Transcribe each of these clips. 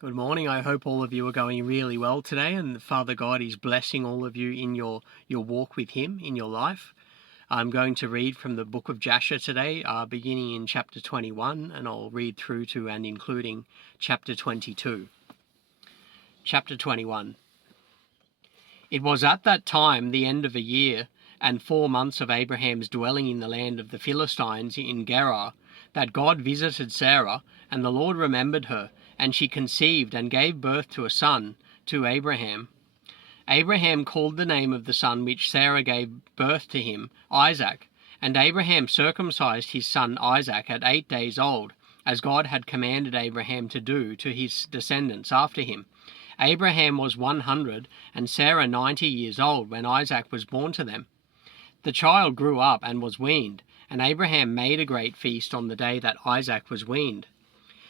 Good morning. I hope all of you are going really well today, and Father God is blessing all of you in your walk with Him in your life. I'm going to read from the book of Jasher today, beginning in chapter 21, and I'll read through to and including chapter 22. Chapter 21. It was at that time the end of a year, and 4 months of Abraham's dwelling in the land of the Philistines in Gerar, that God visited Sarah, and the Lord remembered her, and she conceived and gave birth to a son to Abraham. Abraham called the name of the son which Sarah gave birth to him Isaac, and Abraham circumcised his son Isaac at 8 days old, as God had commanded Abraham to do to his descendants after him. Abraham was 100 and Sarah 90 years old when Isaac was born to them. The child grew up and was weaned, and Abraham made a great feast on the day that Isaac was weaned.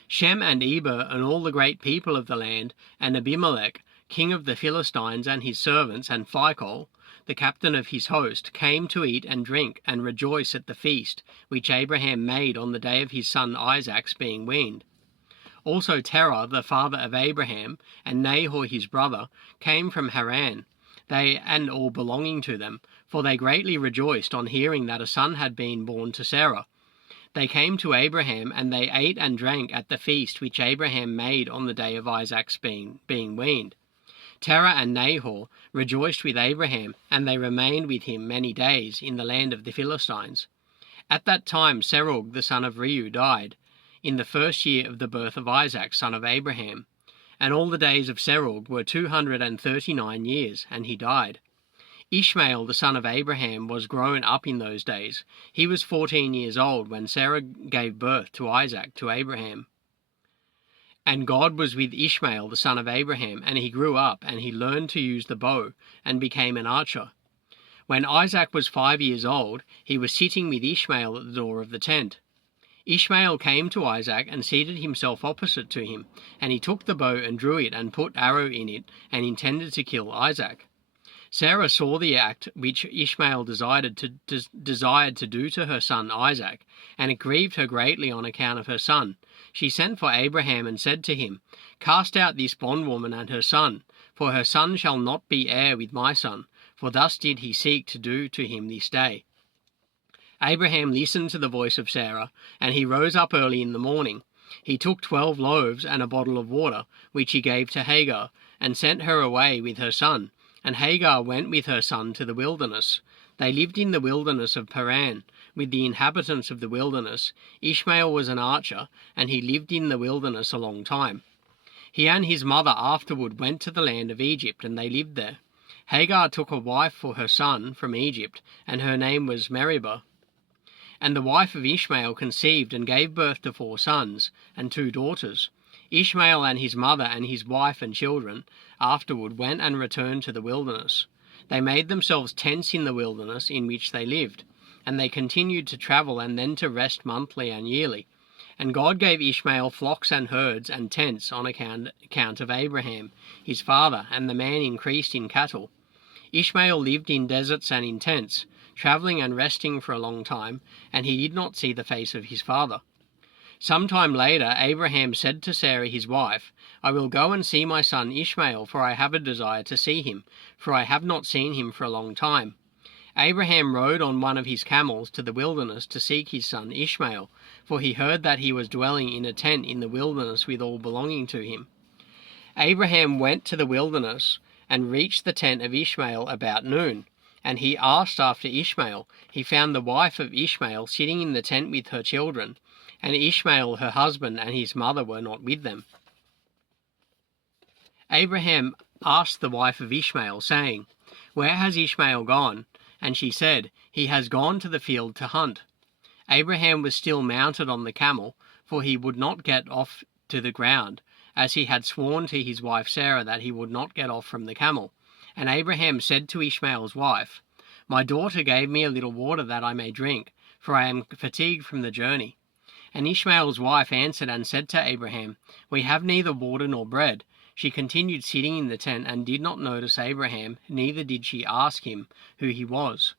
Shem and Eber and all the great people of the land, and Abimelech, king of the Philistines, and his servants, and Phicol, the captain of his host, came to eat and drink and rejoice at the feast which Abraham made on the day of his son Isaac's being weaned. Also Terah, the father of Abraham, and Nahor his brother, came from Haran, they and all belonging to them, for they greatly rejoiced on hearing that a son had been born to Sarah. They came to Abraham, and they ate and drank at the feast which Abraham made on the day of Isaac's being weaned. Terah and Nahor rejoiced with Abraham, and they remained with him many days in the land of the Philistines. At that time Serug the son of Reu died, in the first year of the birth of Isaac son of Abraham. And all the days of Serug were 239 years, and he died. Ishmael the son of Abraham was grown up in those days. He was 14 years old when Sarah gave birth to Isaac to Abraham. And God was with Ishmael the son of Abraham, and he grew up, and he learned to use the bow, and became an archer. When Isaac was 5 years old, he was sitting with Ishmael at the door of the tent. Ishmael came to Isaac and seated himself opposite to him, and he took the bow and drew it and put arrow in it, and intended to kill Isaac. Sarah saw the act which Ishmael desired to do to her son Isaac, and it grieved her greatly on account of her son. She sent for Abraham and said to him, "Cast out this bondwoman and her son, for her son shall not be heir with my son, for thus did he seek to do to him this day." Abraham listened to the voice of Sarah, and he rose up early in the morning. He took 12 loaves and a bottle of water, which he gave to Hagar, and sent her away with her son. And Hagar went with her son to the wilderness. They lived in the wilderness of Paran, with the inhabitants of the wilderness. Ishmael was an archer, and he lived in the wilderness a long time. He and his mother afterward went to the land of Egypt, and they lived there. Hagar took a wife for her son from Egypt, and her name was Meribah. And the wife of Ishmael conceived and gave birth to 4 sons and 2 daughters. Ishmael and his mother and his wife and children afterward went and returned to the wilderness. They made themselves tents in the wilderness in which they lived, and they continued to travel and then to rest monthly and yearly. And God gave Ishmael flocks and herds and tents on account of Abraham, his father, and the man increased in cattle. Ishmael lived in deserts and in tents, travelling and resting for a long time, and he did not see the face of his father. Some time later Abraham said to Sarah his wife, "I will go and see my son Ishmael, for I have a desire to see him, for I have not seen him for a long time." Abraham rode on one of his camels to the wilderness to seek his son Ishmael, for he heard that he was dwelling in a tent in the wilderness with all belonging to him. Abraham went to the wilderness and reached the tent of Ishmael about noon. And he asked after Ishmael. He found the wife of Ishmael sitting in the tent with her children, and Ishmael her husband and his mother were not with them. Abraham asked the wife of Ishmael, saying, "Where has Ishmael gone?" And she said, "He has gone to the field to hunt." Abraham was still mounted on the camel, for he would not get off to the ground, as he had sworn to his wife Sarah that he would not get off from the camel. And Abraham said to Ishmael's wife, "My daughter gave me a little water that I may drink, for I am fatigued from the journey." And Ishmael's wife answered and said to Abraham, "We have neither water nor bread." She continued sitting in the tent and did not notice Abraham, neither did she ask him who he was.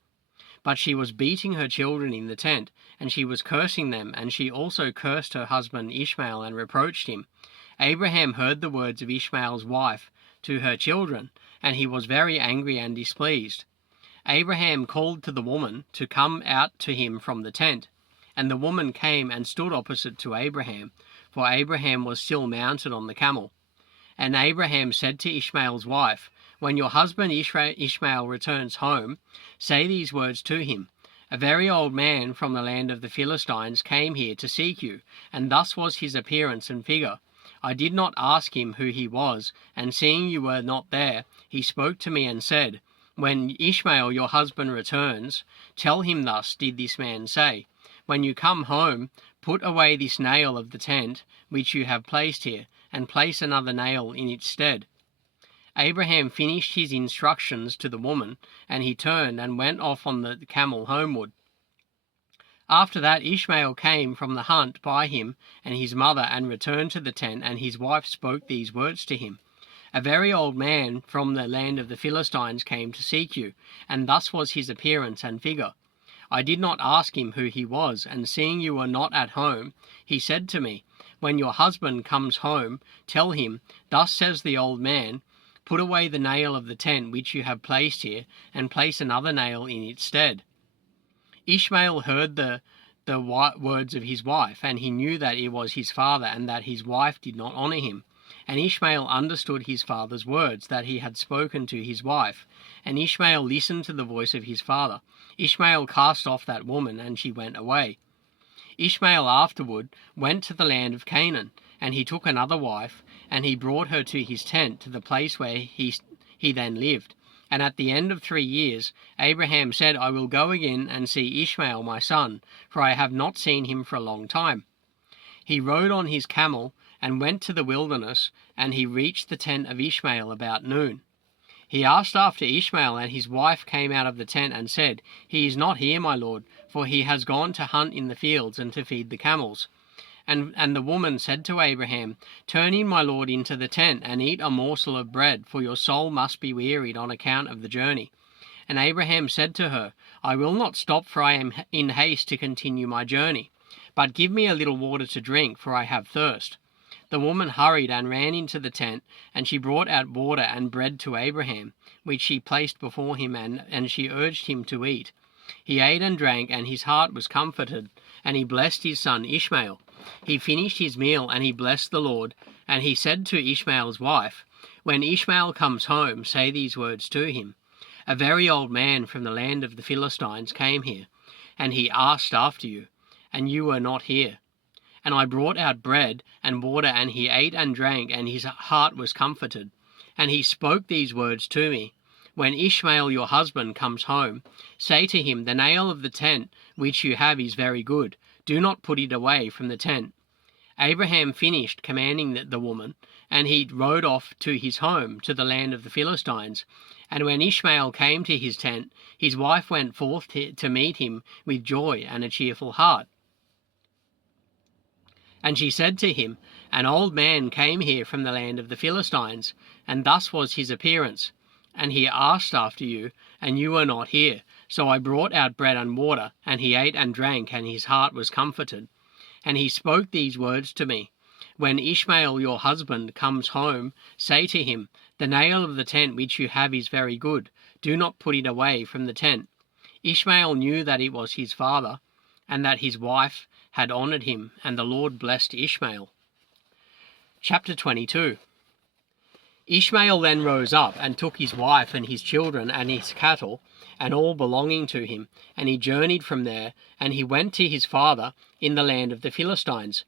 But she was beating her children in the tent, and she was cursing them, and she also cursed her husband Ishmael and reproached him. Abraham heard the words of Ishmael's wife to her children, and he was very angry and displeased. Abraham called to the woman to come out to him from the tent, and the woman came and stood opposite to Abraham, for Abraham was still mounted on the camel. And Abraham said to Ishmael's wife, "When your husband Ishmael returns home, say these words to him. A very old man from the land of the Philistines came here to seek you, and thus was his appearance and figure. I did not ask him who he was, and seeing you were not there, he spoke to me and said, 'When Ishmael your husband returns, tell him thus did this man say, when you come home, put away this nail of the tent which you have placed here, and place another nail in its stead.' Abraham finished his instructions to the woman, and he turned and went off on the camel homeward. After that Ishmael came from the hunt by him and his mother, and returned to the tent, and his wife spoke these words to him. 'A very old man from the land of the Philistines came to seek you, and thus was his appearance and figure. I did not ask him who he was, and seeing you were not at home, he said to me, when your husband comes home, tell him, thus says the old man, put away the nail of the tent which you have placed here, and place another nail in its stead.' Ishmael heard the words of his wife, and he knew that it was his father, and that his wife did not honor him. And Ishmael understood his father's words that he had spoken to his wife, and Ishmael listened to the voice of his father. Ishmael cast off that woman, and she went away. Ishmael afterward went to the land of Canaan, and he took another wife, and he brought her to his tent, to the place where he then lived. And at the end of 3 years, Abraham said, I will go again and see Ishmael my son, for I have not seen him for a long time. He rode on his camel and went to the wilderness, and he reached the tent of Ishmael about noon. He asked after Ishmael, and his wife came out of the tent and said, He is not here, my lord, for he has gone to hunt in the fields and to feed the camels. And the woman said to Abraham, Turn in, my lord, into the tent, and eat a morsel of bread, for your soul must be wearied on account of the journey. And Abraham said to her, I will not stop, for I am in haste to continue my journey. But give me a little water to drink, for I have thirst. The woman hurried and ran into the tent, and she brought out water and bread to Abraham, which she placed before him, and she urged him to eat. He ate and drank, and his heart was comforted, and he blessed his son Ishmael. He finished his meal, and he blessed the Lord, and he said to Ishmael's wife, When Ishmael comes home, say these words to him. A very old man from the land of the Philistines came here, and he asked after you, and you were not here. And I brought out bread and water, and he ate and drank, and his heart was comforted. And he spoke these words to me, When Ishmael your husband comes home, say to him, The nail of the tent which you have is very good. Do not put it away from the tent. Abraham finished commanding the woman, and he rode off to his home, to the land of the Philistines. And when Ishmael came to his tent, his wife went forth to meet him with joy and a cheerful heart. And she said to him, An old man came here from the land of the Philistines, and thus was his appearance. And he asked after you, and you were not here. So I brought out bread and water, and he ate and drank, and his heart was comforted. And he spoke these words to me, When Ishmael your husband comes home, say to him, The nail of the tent which you have is very good. Do not put it away from the tent. Ishmael knew that it was his father, and that his wife had honored him, and the Lord blessed Ishmael. Chapter 22. Ishmael then rose up, and took his wife and his children and his cattle, and all belonging to him, and he journeyed from there, and he went to his father in the land of the Philistines.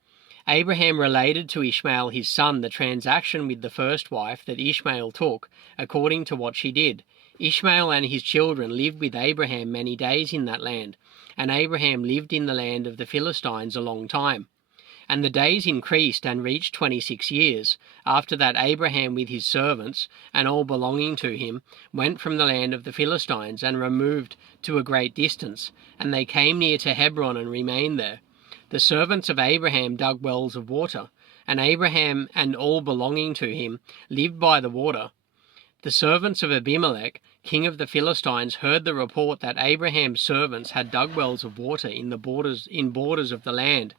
Abraham related to Ishmael his son the transaction with the first wife that Ishmael took, according to what she did. Ishmael and his children lived with Abraham many days in that land, and Abraham lived in the land of the Philistines a long time. And the days increased and reached 26 years. After that Abraham with his servants, and all belonging to him, went from the land of the Philistines, and removed to a great distance, and they came near to Hebron and remained there. The servants of Abraham dug wells of water, and Abraham and all belonging to him lived by the water. The servants of Abimelech, king of the Philistines, heard the report that Abraham's servants had dug wells of water in borders of the land.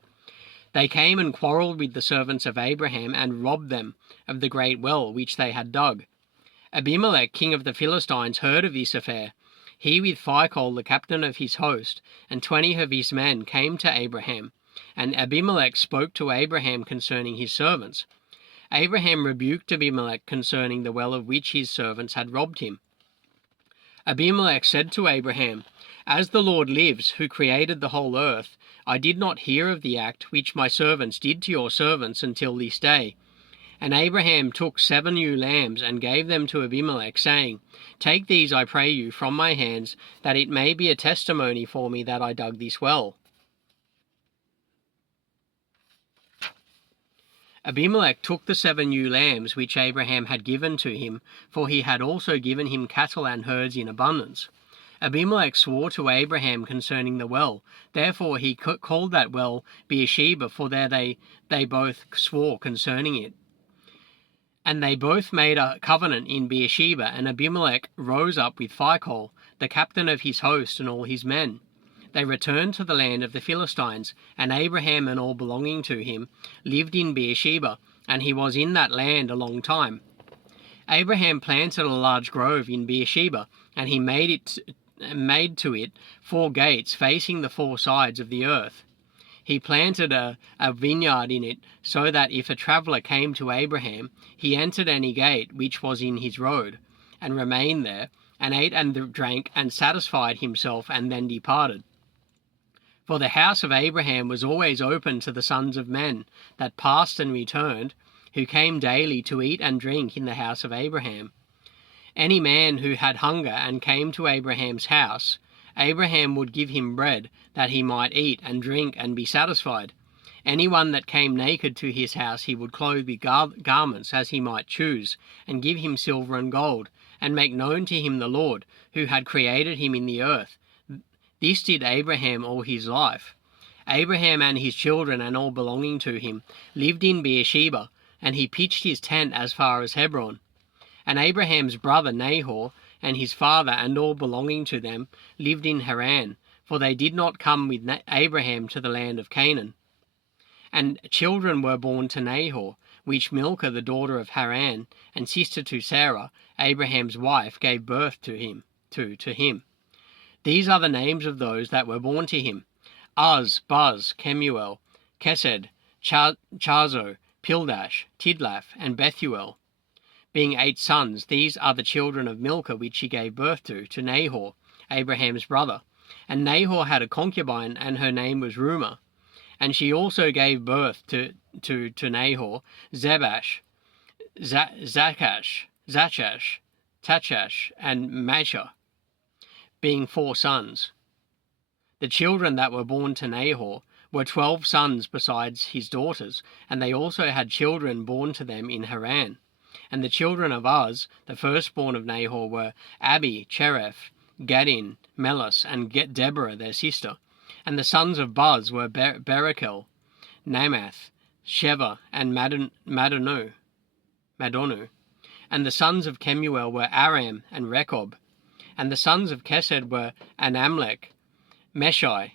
They came and quarrelled with the servants of Abraham and robbed them of the great well which they had dug. Abimelech, king of the Philistines, heard of this affair. He with Phicol, the captain of his host, and 20 of his men came to Abraham, and Abimelech spoke to Abraham concerning his servants. Abraham rebuked Abimelech concerning the well of which his servants had robbed him. Abimelech said to Abraham, "As the Lord lives, who created the whole earth, I did not hear of the act which my servants did to your servants until this day." And Abraham took 7 ewe lambs and gave them to Abimelech, saying, "Take these, I pray you, from my hands, that it may be a testimony for me that I dug this well." Abimelech took the 7 ewe lambs which Abraham had given to him, for he had also given him cattle and herds in abundance. Abimelech swore to Abraham concerning the well. Therefore he called that well Beersheba, for there they both swore concerning it. And they both made a covenant in Beersheba, and Abimelech rose up with Phicol, the captain of his host, and all his men. They returned to the land of the Philistines, and Abraham and all belonging to him lived in Beersheba, and he was in that land a long time. Abraham planted a large grove in Beersheba, and he made to it 4 gates facing the 4 sides of the earth. He planted a vineyard in it, so that if a traveller came to Abraham, he entered any gate which was in his road, and remained there, and ate and drank, and satisfied himself, and then departed. For the house of Abraham was always open to the sons of men that passed and returned, who came daily to eat and drink in the house of Abraham. Any man who had hunger and came to Abraham's house, Abraham would give him bread, that he might eat and drink and be satisfied. Anyone that came naked to his house he would clothe with garments as he might choose, and give him silver and gold, and make known to him the Lord, who had created him in the earth. This did Abraham all his life. Abraham and his children and all belonging to him lived in Beersheba, and he pitched his tent as far as Hebron. And Abraham's brother Nahor and his father and all belonging to them lived in Haran, for they did not come with Abraham to the land of Canaan. And children were born to Nahor, which Milcah the daughter of Haran, and sister to Sarah, Abraham's wife, gave birth to him. These are the names of those that were born to him: Uz, Buz, Kemuel, Kesed, Chazo, Pildash, Tidlaph, and Bethuel. Being 8 sons, these are the children of Milcah which she gave birth to Nahor, Abraham's brother. And Nahor had a concubine, and her name was Reumah. And she also gave birth to Nahor, Zebash, Zachash, Tachash, and Masha, being 4 sons. The children that were born to Nahor were 12 sons besides his daughters, and they also had children born to them in Haran. And the children of Uz, the firstborn of Nahor, were Abi, Chereph, Gadin, Melas, and Deborah their sister. And the sons of Buz were Berachel, Namath, Sheva, and Madonu. And the sons of Kemuel were Aram and Rechob. And the sons of Kesed were Anamlech, Meshai,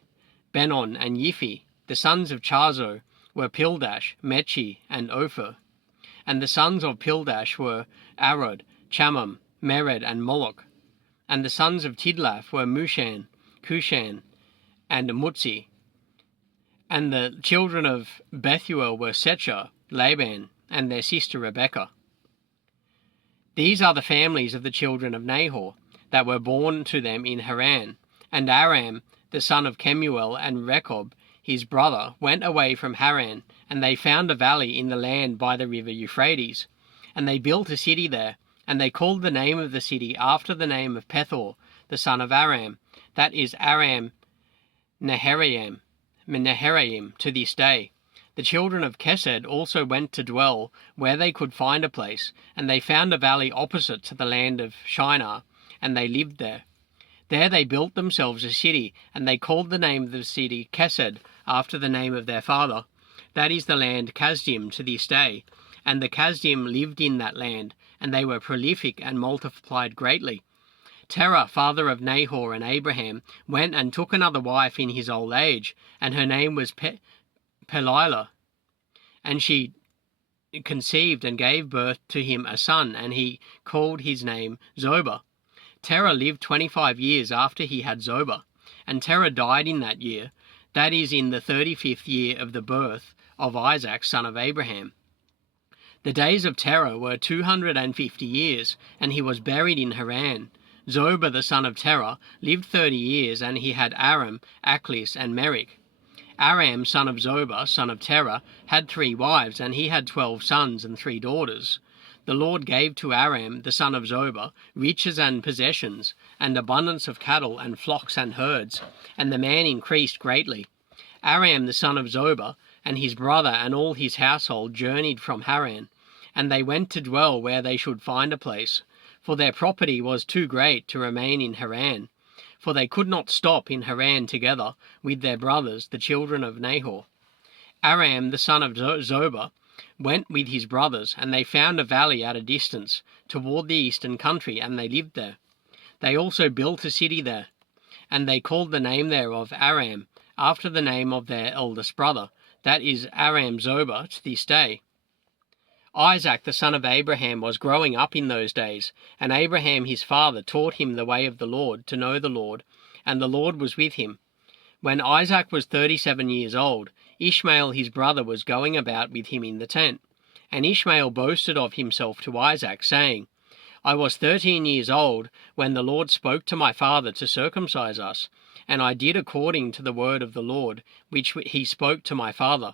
Benon, and Yiphi. The sons of Chazo were Pildash, Mechi, and Ophir. And the sons of Pildash were Arod, Chamam, Mered, and Moloch. And the sons of Tidlaph were Mushan, Cushan, and Mutzi. And the children of Bethuel were Secher, Laban, and their sister Rebekah. These are the families of the children of Nahor, that were born to them in Haran. And Aram, the son of Kemuel, and Rechob, his brother, went away from Haran, and they found a valley in the land by the river Euphrates. And they built a city there, and they called the name of the city after the name of Pethor, the son of Aram, that is Aram Naharaim, to this day. The children of Kesed also went to dwell where they could find a place, and they found a valley opposite to the land of Shinar, and they lived there. There they built themselves a city, and they called the name of the city Kesed, after the name of their father. That is the land Kasdim to this day. And the Kasdim lived in that land, and they were prolific and multiplied greatly. Terah, father of Nahor and Abraham, went and took another wife in his old age, and her name was Pelilah, and she conceived and gave birth to him a son, and he called his name Zoba. Terah lived 25 years after he had Zoba, and Terah died in that year, that is, in the 35th year of the birth of Isaac, son of Abraham. The days of Terah were 250 years, and he was buried in Haran. Zoba, the son of Terah, lived 30 years, and he had Aram, Achlis, and Merich. Aram, son of Zoba, son of Terah, had 3 wives, and he had 12 sons and 3 daughters. The Lord gave to Aram, the son of Zoba, riches and possessions, and abundance of cattle and flocks and herds, and the man increased greatly. Aram, the son of Zoba, and his brother and all his household journeyed from Haran, and they went to dwell where they should find a place, for their property was too great to remain in Haran, for they could not stop in Haran together with their brothers, the children of Nahor. Aram, the son of Zoba, went with his brothers, and they found a valley at a distance, toward the eastern country, and they lived there. They also built a city there, and they called the name thereof Aram, after the name of their eldest brother, that is Aram Zoba, to this day. Isaac, the son of Abraham, was growing up in those days, and Abraham his father taught him the way of the Lord, to know the Lord, and the Lord was with him. When Isaac was 37 years old, Ishmael his brother was going about with him in the tent. And Ishmael boasted of himself to Isaac, saying, I was 13 years old when the Lord spoke to my father to circumcise us, and I did according to the word of the Lord, which he spoke to my father.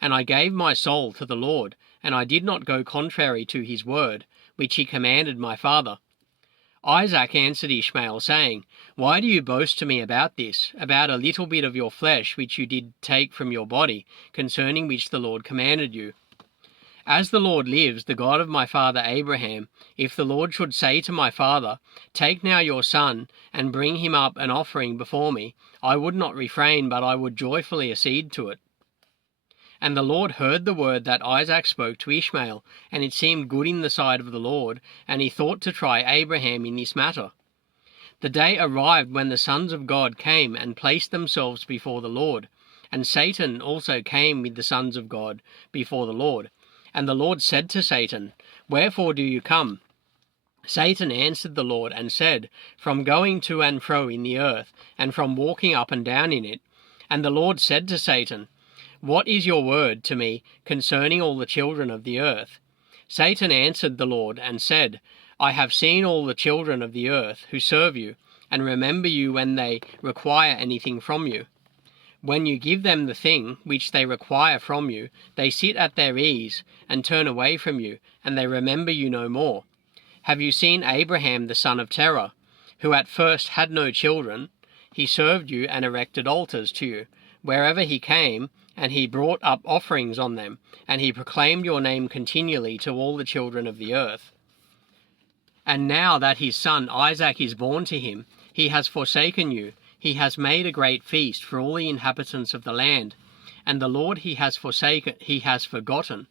And I gave my soul to the Lord, and I did not go contrary to his word, which he commanded my father. Isaac answered Ishmael, saying, Why do you boast to me about this, about a little bit of your flesh which you did take from your body, concerning which the Lord commanded you? As the Lord lives, the God of my father Abraham, if the Lord should say to my father, Take now your son, and bring him up an offering before me, I would not refrain, but I would joyfully accede to it. And the Lord heard the word that Isaac spoke to Ishmael, and it seemed good in the sight of the Lord, and he thought to try Abraham in this matter. The day arrived when the sons of God came and placed themselves before the Lord, and Satan also came with the sons of God before the Lord. And the Lord said to Satan, Wherefore do you come? Satan answered the Lord and said, From going to and fro in the earth, and from walking up and down in it. And the Lord said to Satan, What is your word to me concerning all the children of the earth? Satan answered the Lord and said, I have seen all the children of the earth who serve you, and remember you when they require anything from you. When you give them the thing which they require from you, they sit at their ease and turn away from you, and they remember you no more. Have you seen Abraham the son of Terah, who at first had no children? He served you and erected altars to you, wherever he came, and he brought up offerings on them, and he proclaimed your name continually to all the children of the earth. And now that his son Isaac is born to him, he has forsaken you. He has made a great feast for all the inhabitants of the land, and the Lord he has forgotten.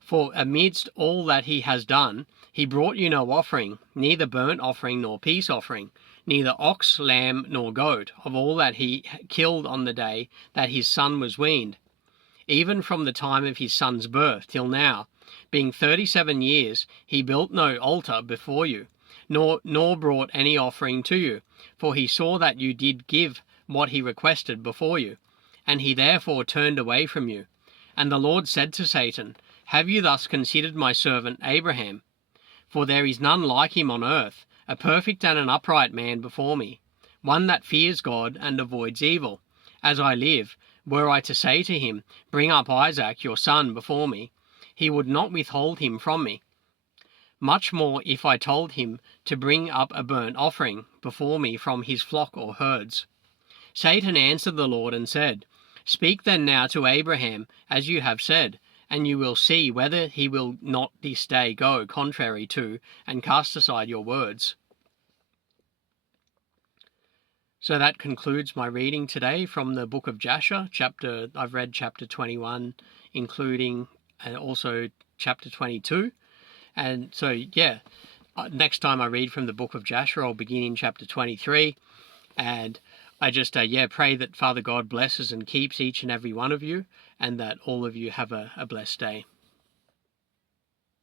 For amidst all that he has done, he brought you no offering, neither burnt offering nor peace offering, neither ox, lamb, nor goat, of all that he killed on the day that his son was weaned, even from the time of his son's birth till now. Being 37 years, he built no altar before you, nor brought any offering to you, for he saw that you did give what he requested before you, and he therefore turned away from you. And the Lord said to Satan, Have you thus considered my servant Abraham? For there is none like him on earth, a perfect and an upright man before me, one that fears God and avoids evil. As I live, were I to say to him, Bring up Isaac your son before me, he would not withhold him from me. Much more if I told him to bring up a burnt offering before me from his flock or herds. Satan answered the Lord and said, Speak then now to Abraham, as you have said, and you will see whether he will not this day go contrary to and cast aside your words. So that concludes my reading today from the book of Jasher. I've read chapter 21, including also chapter 22. And so, next time I read from the book of Jasher, I'll begin in chapter 23. And I just, pray that Father God blesses and keeps each and every one of you. and that all of you have a blessed day.